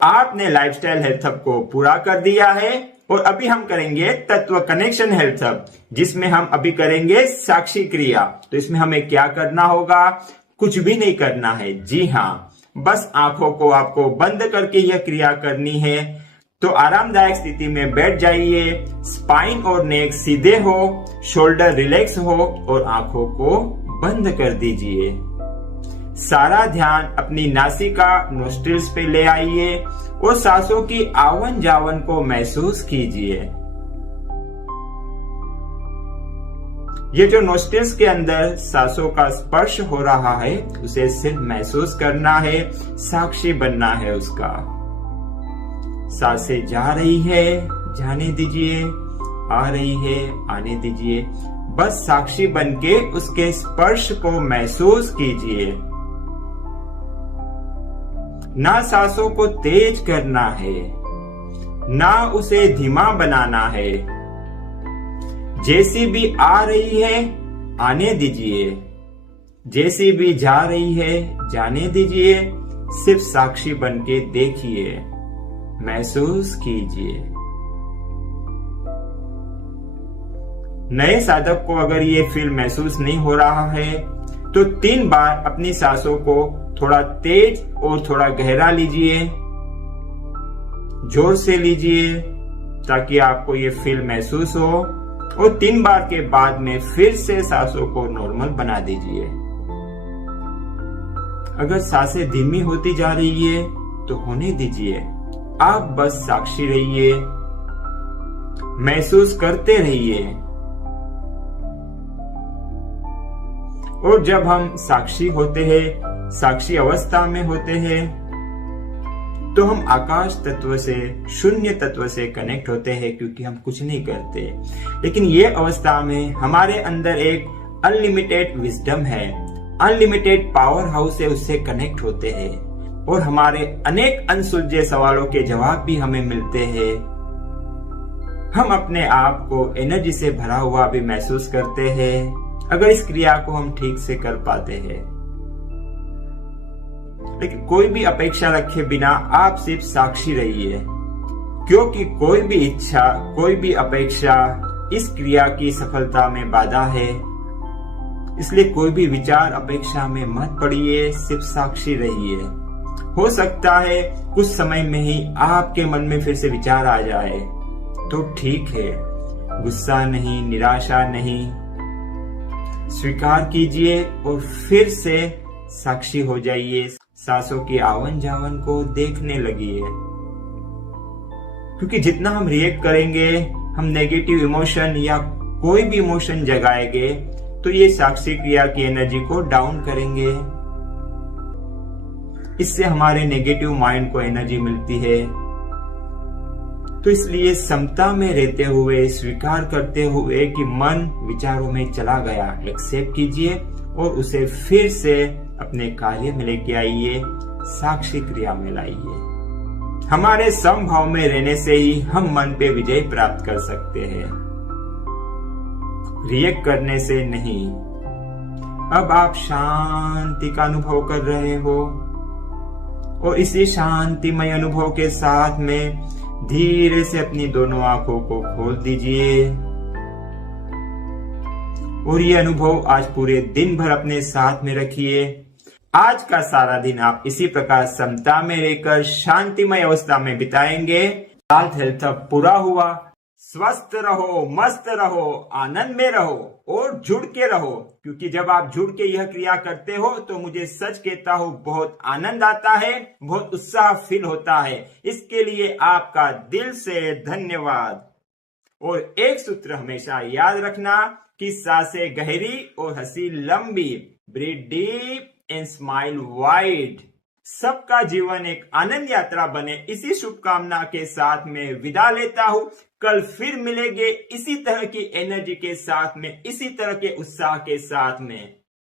आपने लाइफस्टाइल हेल्थ हब को पूरा कर दिया है और अभी हम करेंगे तत्व कनेक्शन हेल्थ हब, जिसमें हम अभी करेंगे साक्षी क्रिया. तो इसमें हमें क्या करना होगा? कुछ भी नहीं करना है. जी हाँ, बस आंखों को आपको बंद करके यह क्रिया करनी है. तो आरामदायक स्थिति में बैठ जाइए. स्पाइन और नेक सीधे हो, शोल्डर रिलैक्स हो और आंखों को बंद कर दीजिए. सारा ध्यान अपनी नासिका नोस्ट्रिल्स पे ले आइए और सांसों की आवन जावन को महसूस कीजिए। ये जो नोस्ट्रिल्स के अंदर सांसों का स्पर्श हो रहा है उसे सिर्फ महसूस करना है, साक्षी बनना है उसका। सांसें जा रही है, जाने दीजिए, आ रही है, आने दीजिए। बस साक्षी बनके उसके स्पर्श को महसूस कीजिए। ना सांसों को तेज करना है, ना उसे धीमा बनाना है। जैसी भी आ रही है आने दीजिए, जैसी भी जा रही है जाने दीजिए। सिर्फ साक्षी बनके देखिए, महसूस कीजिए। नए साधक को अगर ये फील महसूस नहीं हो रहा है तो 3 बार अपनी सांसों को थोड़ा तेज और थोड़ा गहरा लीजिए, जोर से लीजिए ताकि आपको ये फील महसूस हो, और 3 बार के बाद में फिर से सांसों को नॉर्मल बना दीजिए। अगर सांसें धीमी होती जा रही है तो होने दीजिए, आप बस साक्षी रहिए, महसूस करते रहिए। और जब हम साक्षी होते हैं, साक्षी अवस्था में होते हैं, तो हम आकाश तत्व से, शून्य तत्व से कनेक्ट होते हैं, क्योंकि हम कुछ नहीं करते। लेकिन ये अवस्था में हमारे अंदर एक अनलिमिटेड विजडम है, अनलिमिटेड पावर हाउस है, उससे कनेक्ट होते हैं और हमारे अनेक अनसुलझे सवालों के जवाब भी हमें मिलते हैं। हम अपने आप को एनर्जी से भरा हुआ भी महसूस करते हैं अगर इस क्रिया को हम ठीक से कर पाते हैं। लेकिन कोई भी अपेक्षा रखे बिना आप सिर्फ साक्षी रहिए, क्योंकि कोई भी इच्छा, कोई भी अपेक्षा इस क्रिया की सफलता में बाधा है। इसलिए कोई भी विचार अपेक्षा में मत पड़िए, सिर्फ साक्षी रहिए। हो सकता है कुछ समय में ही आपके मन में फिर से विचार आ जाए, तो ठीक है, गुस्सा नहीं, निराशा नहीं, स्वीकार कीजिए और फिर से साक्षी हो जाइए। सांसों की आवन जावन को देखने लगिए, क्योंकि जितना हम रिएक्ट करेंगे, हम नेगेटिव इमोशन या कोई भी इमोशन जगाएंगे, तो ये साक्षी क्रिया की एनर्जी को डाउन करेंगे। इससे हमारे नेगेटिव माइंड को एनर्जी मिलती है। तो इसलिए समता में रहते हुए, स्वीकार करते हुए कि मन विचारों में चला गया, एक्सेप्ट कीजिए और उसे फिर से अपने कार्य में लेके आइए, साक्षी क्रिया में लाइए। हमारे समभाव में रहने से ही हम मन पे विजय प्राप्त कर सकते हैं, रिएक्ट करने से नहीं। अब आप शांति का अनुभव कर रहे हो और इसी शांतिमय अनुभव के साथ में धीरे से अपनी दोनों आंखों को खोल दीजिए और ये अनुभव आज पूरे दिन भर अपने साथ में रखिए। आज का सारा दिन आप इसी प्रकार समता में रहकर शांतिमय अवस्था में बिताएंगे। हेल्थ अब पूरा हुआ। स्वस्थ रहो, मस्त रहो, आनंद में रहो और जुड़ के रहो, क्योंकि जब आप जुड़ के यह क्रिया करते हो तो मुझे सच कहता हूँ बहुत आनंद आता है, बहुत उत्साह फील होता है। इसके लिए आपका दिल से धन्यवाद। और एक सूत्र हमेशा याद रखना कि सांसें गहरी और हंसी लंबी। Breathe deep and smile wide. सबका जीवन एक आनंद यात्रा बने, इसी शुभकामना के साथ में विदा लेता हूँ। कल फिर मिलेंगे इसी तरह की एनर्जी के साथ में, इसी तरह के उत्साह के साथ में।